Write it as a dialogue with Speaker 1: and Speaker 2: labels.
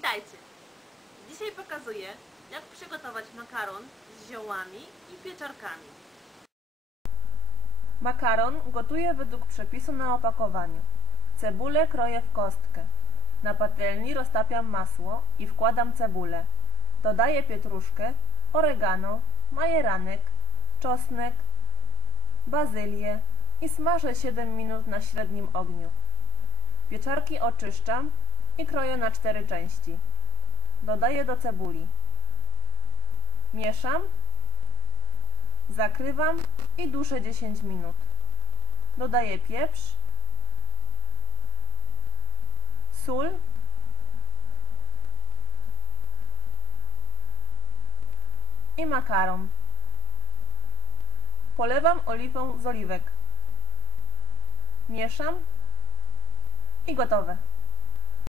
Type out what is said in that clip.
Speaker 1: Witajcie! Dzisiaj pokazuję, jak przygotować makaron z ziołami i pieczarkami.
Speaker 2: Makaron gotuję według przepisu na opakowaniu. Cebulę kroję w kostkę. Na patelni roztapiam masło i wkładam cebulę. Dodaję pietruszkę, oregano, majeranek, czosnek, bazylię i smażę 7 minut na średnim ogniu. Pieczarki oczyszczam i kroję na cztery części. Dodaję do cebuli. Mieszam Zakrywam i duszę 10 minut. Dodaję pieprz, sól, i makaron. Polewam oliwą z oliwek. Mieszam i gotowe.